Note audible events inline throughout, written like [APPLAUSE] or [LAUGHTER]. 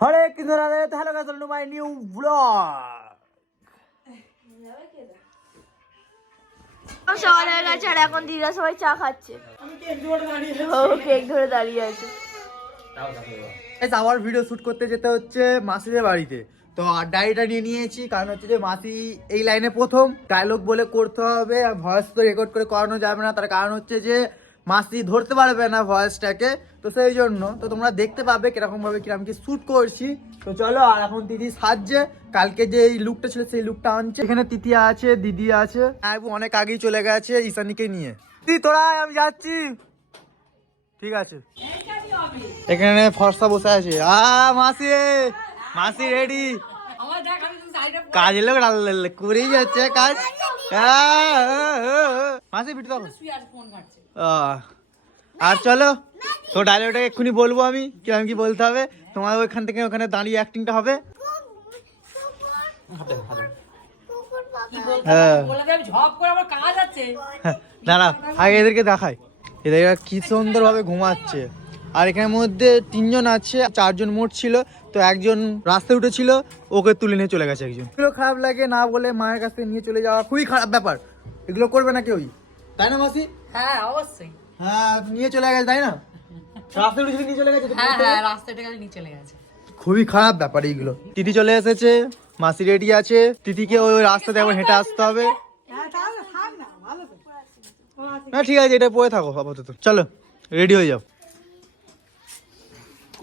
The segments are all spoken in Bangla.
Hare Krishna Radhe hello guys welcome my new blog সকাল হয়ে গেছে আর এখন দিদা সবাই চা খাচ্ছে। ও কেক ধরে দাঁড়িয়ে আছে। গাইস আবার ভিডিও শুট করতে যেতে হচ্ছে মাসিদের বাড়িতে। তো ডায়েরিটা নিয়ে নিয়েছি কারণ হচ্ছে যে মাসি এই লাইনে প্রথম। ডায়লগ বলে করতে হবে আর ভয়েস তো রেকর্ড করে করানো যাবে না। তার কারণ হচ্ছে যে মাসি ধরতে পারবে না ভয়েসটাকে তো সেই জন্য তো তোমরা দেখতে পাবে কীরকম ভাবে কীরকম কি শুট করছি। তো চলো আর এখন দিদি সাজছে। কালকে যে এই লুকটা ছিল সেই লুকটা আনছে। এখানে তিতি আছে দিদি আছে। আইবু অনেক আগেই চলে গেছে ঈশানীকে নিয়ে। দিদি তোরা আমি যাচ্ছি। ঠিক আছে। এখানে ফর্সা বসে আছে। আ মাসি মাসি রেডি কাজের লোক করেই যাচ্ছে কাজ। আ, আ। মাসি বিটু দাও আহ, আর চলো, তো ডায়লগটা এক্ষুনি বলব আমি কীরকম কি বলতে হবে। তোমার ওইখান থেকে ওখানে দাঁড়িয়ে অ্যাক্টিংটা হবে। হ্যাঁ। দাঁড়া, আগে এদেরকে দেখাই। ঘুমাচ্ছে। আর এখানের মধ্যে তিনজন আছে, চারজন মোট ছিল, তো একজন রাস্তায় উঠেছিল, ওকে তুলে নিয়ে চলে গেছে একজন। এগুলো খারাপ লাগে না বলে মায়ের নিয়ে চলে যাওয়া খুবই খারাপ ব্যাপার। এগুলো করবে না কেউই। তাই না মাসি? হ্যাঁ অবশ্যই। হ্যাঁ নিয়ে চলে গেছে তাই না? রাস্তায় উঠে নিয়ে চলে গেছে হ্যাঁ হ্যাঁ রাস্তাটা কাছে নিয়ে চলে গেছে। খুবই খারাপ ব্যাপার এইগুলো। তিথি চলে এসেছে মাসি রেডি আছে তিথিকে ওই রাস্তা দিয়ে আবার হেঁটে আসতে হবে। না ঠিক আছে এটা পরে থাকো আপাতত। চলো রেডি হয়ে যাও।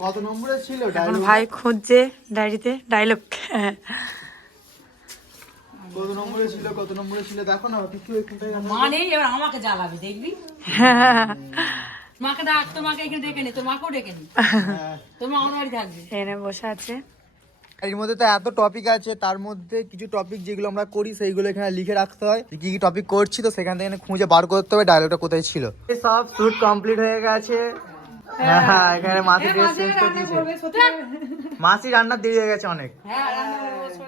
কত নম্বরে ছিল এখন ভাই খুঁজছে ডায়েরিতে ডায়লগ কত নম্বরে ছিল কত নম্বরে ছিল দেখো না কিছু এখানটায় মা নেই এবার আমাকে জ্বালাবি দেখবি? মাকে ডাক তোমাকে এখানে ডেকে নি তোর মাকেও ডেকে নি। তোর মা আমার বাড়ি থাকবে। এনে বসে আছে। এর মধ্যে তো এত টপিক আছে তার মধ্যে কিছু টপিক যেগুলো আমরা করি সেইগুলো এখানে লিখে রাখতে হয়। কি কি টপিক করছি তো সেখান থেকে খুঁজে বার করতে হবে ডায়লগটা কোথায় ছিল। সব শুট কমপ্লিট হয়ে গেছে। হ্যাঁ এখানে মাসি ড্রেস চেঞ্জ মাসি রান্নার দেরি হয়ে গেছে অনেক হ্যাঁ রান্না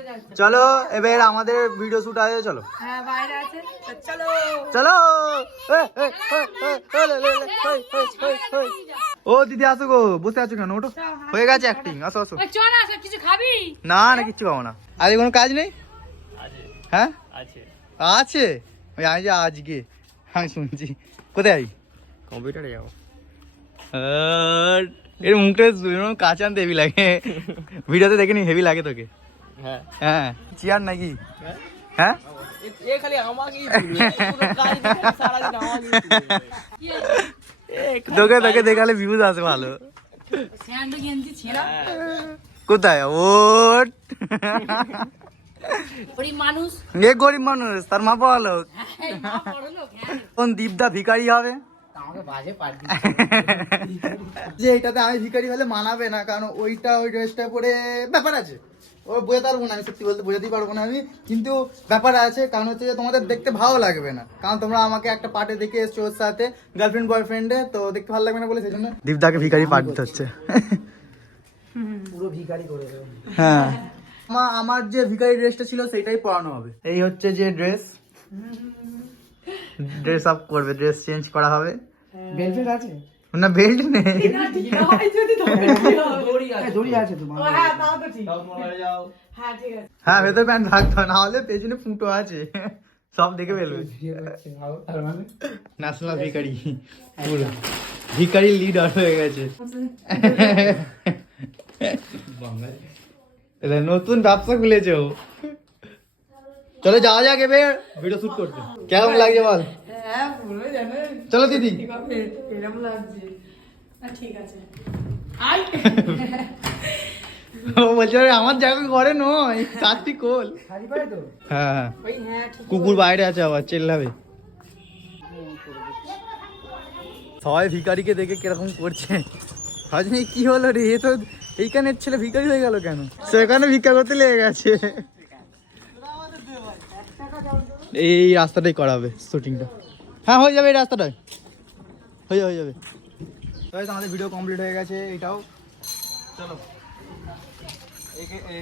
যাবে। চলো এবার আমাদের ভিডিও শুট আছে চলো হ্যাঁ বাইরে আছে তো চলো। ও দিদি আসো গো বসে আছো কেন ওটো হয়ে গেছে অ্যাক্টিং আসো আসো খাবি না না কিচ্ছু পাবো না আজকে কোনো কাজ নেই হ্যাঁ আছে আছে ওই আমি যে আজকে আমি শুনছি কোথায় কম্পিউটারে আর, এর মুখটা কাঁচা আনতে হেভি লাগে। ভিডিওতে দেখে নি হেভি লাগে তোকে। হ্যাঁ। হ্যাঁ। চেয়ার নাকি? হ্যাঁ? আমাকেই তোকে তোকে দেখালে ভিউজ আসে ভালো। ছেঁড়া? কোথায়? ওট। গরিব মানুষ? এ গরিব মানুষ তার মা বড় লোক হ্যাঁ। কোন দীপদা ভিখারি হবে? যে এটাতে আমি ভিখারি হলে মানাবে না কারণ ওইটা ওই ড্রেসটা পরে ব্যাপার আছে। ও বোঝাতে পারব না আমি সত্যি বলতে বোঝাতেই পারব না আমি কিন্তু ব্যাপার আছে কারণ হচ্ছে যে তোমাদের দেখতে ভালো লাগবে না। কারণ তোমরা আমাকে একটা পার্টে দেখে এসছো ওর সাথে গার্লফ্রেন্ড বয়ফ্রেন্ডে তো দেখতে ভালো লাগবে না বলে সেই জন্য দীপদাকে ভিখারি পার্ট দিতে হচ্ছে। পুরো ভিখারি করে হ্যাঁ। মা আমার যে ভিখারি ড্রেসটা ছিল সেটাই পরানো হবে। এই হচ্ছে যে ড্রেস। ড্রেস আপ করবে ড্রেস চেঞ্জ করা হবে। বেলফেট আছে? না বেল্ট নেই। হ্যাঁ হ্যাঁ ঠিক। আছে। হ্যাঁ ভেতর প্যান্ট থাকতো না হলে পেছনে ফুটো আছে। সব দেখে ফেলবে। মানে? ন্যাশনাল ভিকারি পুরো। ভিকারি লিডার হয়ে গেছে। নতুন ব্যবসা খুলেছে ও। চলো যাওয়া যাক এবার। ভিডিও শুট করতে। কেমন লাগছে বল? হ্যাঁ চলো দিদি। ঠিক আছে। ও বলছে আমার জায়গা ঘরে নয় চারটি কোল। হ্যাঁ হ্যাঁ। হ্যাঁ ঠিক কুকুর বাইরে আছে আবার চেল্লাবে। সবাই ভিকারিকে দেখে কীরকম করছে। কি হলো রে? এ তো এইখানের ছেলে ভিকারি হয়ে গেল কেন? সেখানে ভিক্ষা করতে লেগে গেছে। এই রাস্তাটাই করাবে শুটিংটা। হ্যাঁ হয়ে যাবে এই রাস্তাটাই হয়ে যাবে। হয়ে যাবে আমাদের ভিডিও কমপ্লিট হয়ে গেছে এটাও। চলো। একে এ,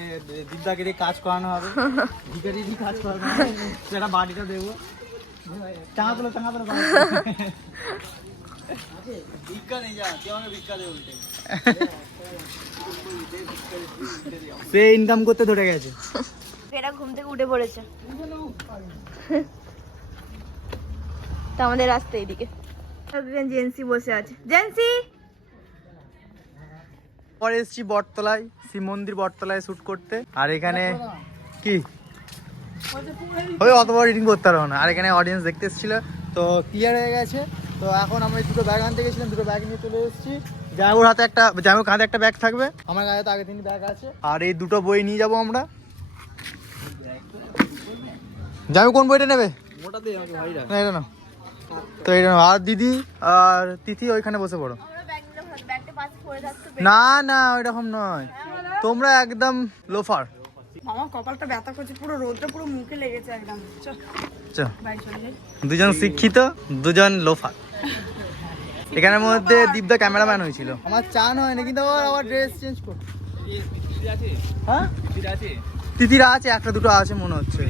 দিদাকে দিয়ে কাজ করানো হবে। ভিকারি দিয়ে কাজ করানো হবে। সেটা বাড়িটা দেবো। টাঙা তোলো টাঙা সে ইনকাম করতে ধরে গেছে। এরা ঘুম থেকে উঠে পড়েছে। তো আমাদের রাস্তা এদিকে জেন্সি বসে আছে। জেন্সি পরে এসেছি বটতলায় শিব মন্দির বটতলায় শুট করতে। আর এখানে কি? ওই অত বড় রিডিং করতে পারব না। আর এখানে অডিয়েন্স দেখতে এসেছিল। তো ক্লিয়ার হয়ে গেছে। তো এখন আমরা দুটো ব্যাগ আনতে গেছিলাম, দুটো ব্যাগ নিয়ে চলে এসেছি। জামাইবাবুর হাতে একটা জামাইবাবুর কাঁধে একটা ব্যাগ থাকবে। আমার কাছে তো আগে তিন ব্যাগ আছে। আর এই দুটো বই নিয়ে যাব আমরা। জামাই কোন বইটা নেবে? মোটা দে আমাকে ভাইরা। না এটা না তো এটা নাও। আর দিদি আর তিথি ওইখানে বসে পড়ো। না না ওইরকম নয়। তোমরা একদম লোফার আমার কপালটা ব্যথা করছে পুরো রোদটা পুরো মুখে লেগেছে একদম। চল। চল। বাড়ি চলে যাই। দুজন শিক্ষিত দুজন লোফার এখানের মধ্যে দীপদা ক্যামেরাম্যান হয়েছিল। আমার চান হয় না কিন্তু আবার আবার ড্রেস চেঞ্জ কর। হ্যাঁ? তিতিরা আছে? একটা দুটো আছে মনে হচ্ছে।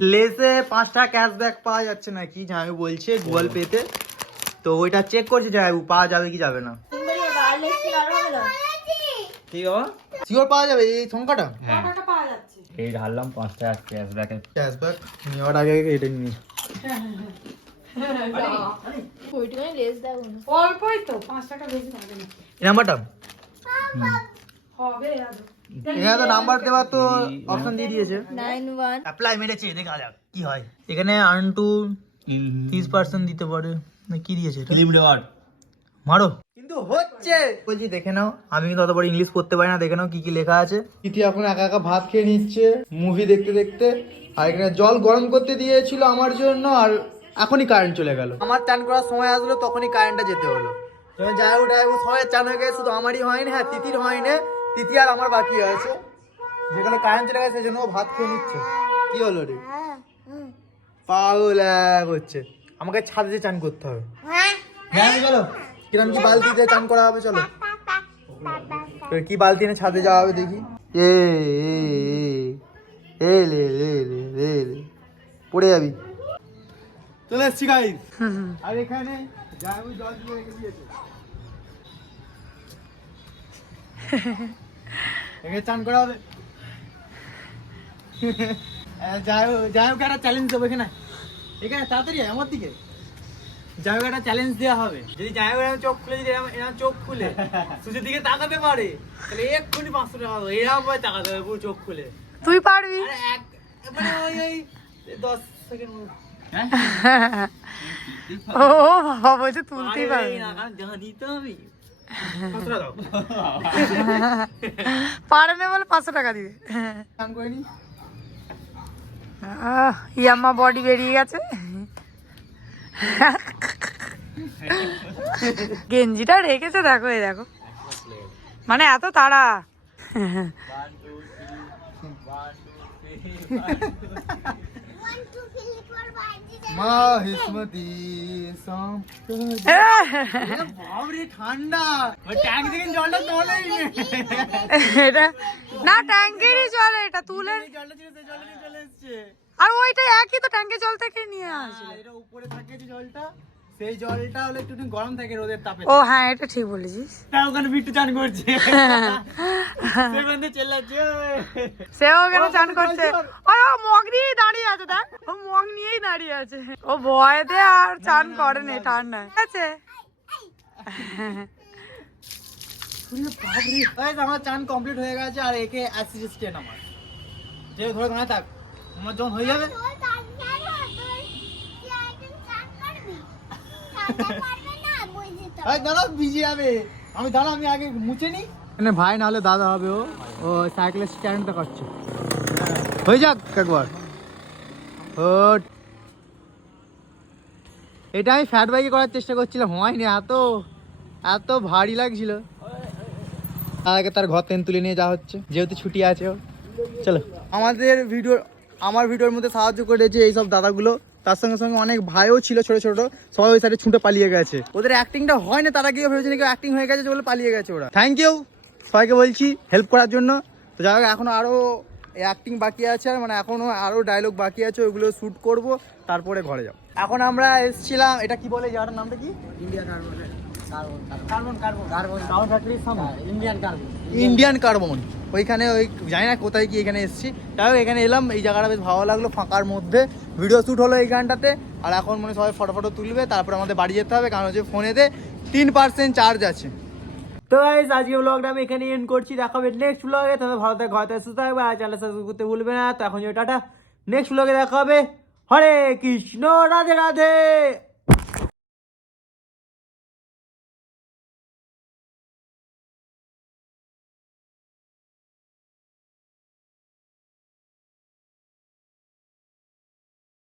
লেসে পাঁচটা ক্যাশব্যাক পাওয়া যাচ্ছে না কি জামাই বলছে গুগল পেতে। তো ওইটা চেক করছে জামাই পাওয়া যাবে কি যাবে না। কি বাবা শিওর পাওয়া যাবে এই সংখ্যাটা? এই ঢাললাম পাঁচটা ক্যাশব্যাক ক্যাশব্যাক নেওয়ার আগে আগে এটা নিয়ে। ওইটুখানি লেস দাও। অল্পই তো পাঁচ টাকা বেশি হবে না। এই নাম্বারটা? এখানে তো নাম্বার দেওয়ার তো অপশন দিয়ে দিয়েছে। অ্যাপ্লাই মেরেছে দেখা যাক কি হয়। এখানে আর্ন টু তিরিশ পার্সেন্ট দিতে পারে। না কি দিয়েছে এটা? ফিল্ম রিওয়ার্ড মারো। কিন্তু হচ্ছে বলছি দেখে নাও। আমি কিন্তু অত বড় ইংলিশ পড়তে পারি না দেখে নাও কি কি লেখা আছে। ইতি এখন একা একা ভাত খেয়ে নিচ্ছে মুভি দেখতে দেখতে। আর এখানে জল গরম করতে দিয়েছিল আমার জন্য আর এখনই কারেন্ট চলে গেল। আমার চান করার সময় আসলো তখনই কারেন্টটা যেতে হলো। যেমন যাই উঠে সবাই চান হয়ে গেছে শুধু আমারই হয়নি হ্যাঁ তিতির হয়নি। তিতি আর আমার বাকি আছে। যেখানে কারেন্ট চলে গেছে সেই জন্য ও ভাত খেয়ে নিচ্ছে। কি হলো রে? পাগল হচ্ছে। আমাকে ছাদে যেয়ে চান করতে হবে। হ্যাঁ চলো। কিরম কি বালতিতে চান করা হবে চলো। কি বালতি এনে ছাদে যাওয়া হবে দেখি। এ এ, লে লে লে লে লে। পড়ে যাবি। চলে এসছি গাই আর এখানে জল দিয়ে রেখে এখানে চান করা হবে যাই হোক- একটা চ্যালেঞ্জ দেবো এখানে এখানে তাড়াতাড়ি আমার দিকে যাই হোক একটা চ্যালেঞ্জ দেওয়া হবে যদি যাই হোক এরকম চোখ খুলে যদি এরকম চোখ খুলে সূর্যের দিকে তাকাতে পারে তাহলে এক্ষুনি পাঁচশো টাকা দেবো এরকম ভাবে তাকাতে হবে পুরো চোখ খুলে তুই পারবি আরে এক মানে ওই ওই দশ সেকেন্ড ও বাবা বলছে তুলতেই পারবি না কারণ জানি তো আমি পারে [LAUGHS] না বলে পাঁচশো টাকা দিবে। ইয়াম্মা বডি বেরিয়ে গেছে। গেঞ্জিটা রেখেছে দেখো এই দেখো। মানে এত তাড়া। মা হিসমতি ঠান্ডা। জলটা তোলে এটা না ট্যাঙ্কেরই জল এটা তুলে আর ওইটা একই তো ট্যাঙ্কের জল থেকে নিয়ে আসে। উপরে থাকে জলটা। সেই জলটা হলে একটু গরম থাকে রোদের তাপে। ও হ্যাঁ এটা ঠিক বলেছিস। তা ওখানে বিট্টু চান করছে। সেখানে চেল্লাচ্ছে সেও ওখানে চান করছে? আর ও মগ নিয়েই দাঁড়িয়ে আছে দেখ। ও মগ নিয়েই দাঁড়িয়ে আছে। ও ভয়েতে আর চান করেনি ঠান্ডায়। ঠিক আছে? আমার চান কমপ্লিট হয়ে গেছে আর একে অ্যাসিস্ট্যান্ট আমার। যে ধরে ধরে থাক আমার যখন হয়ে যাবে ভাই দাঁড়াও ভিজে যাবে। আমি দাঁড়া আমি আগে মুছে নি এখানে ভাই নাহলে দাদা হবে ও। ও সাইকেলের স্ট্যান্ডটা করছে। হয়ে যাক একবার। ও এটা আমি ফ্যাট বাইকে করার চেষ্টা করছিলাম হয়নি এত এত ভারী লাগছিল। তার আগে তার ঘর তেন তুলে নিয়ে যাওয়া হচ্ছে যেহেতু ছুটি আছে চলো। আমাদের ভিডিও আমার ভিডিওর মধ্যে সাহায্য করেছে এইসব দাদাগুলো। তার সঙ্গে সঙ্গে অনেক ভাইও ছিল ছোট ছোট সবাই ওই সাইডে ছুটে পালিয়ে গেছে। ওদের অ্যাক্টিংটা হয় না তারা গিয়ে ভেবেছে নাকি অ্যাক্টিং হয়ে গেছে বলে পালিয়ে গেছে ওরা। থ্যাংক ইউ সবাইকে বলছি হেল্প করার জন্য। তো যাই হোক এখনও আরও অ্যাক্টিং বাকি আছে আর মানে এখনও আরও ডায়লগ বাকি আছে ওইগুলো শ্যুট করব তারপরে ঘরে যাও এখন আমরা এসেছিলাম এটা কি বলে যাওয়ার নামটা কি? India Indian carbon Indian carbon ওইখানে ওই জানি না কোথায় কি এখানে এসেছি। হোক এখানে এলাম এই জায়গাটা বেশ ভালো লাগল ফাঁকার মধ্যে। ভিডিও শ্যুট হলো এই গানটাতে। আর এখন মনে সবাই ফটো ফটো তুলবে, তারপরে আমাদের বাড়ি যেতে হবে, কারণ হচ্ছে ফোনেতে তিন পার্সেন্ট চার্জ আছে। তো গাইস আজকে ব্লগটা আমি এখানে এন্ড করছি। দেখা হবে নেক্সট ব্লগে তাহলে ভালো থাকে ঘরে সুস্থ থাকবে আর চ্যানেল সাবস্ক্রাইব করতে ভুলবে না। তো এখন যে টাটা নেক্সট ব্লগে দেখা হবে। হরে কৃষ্ণ, রাধে রাধে।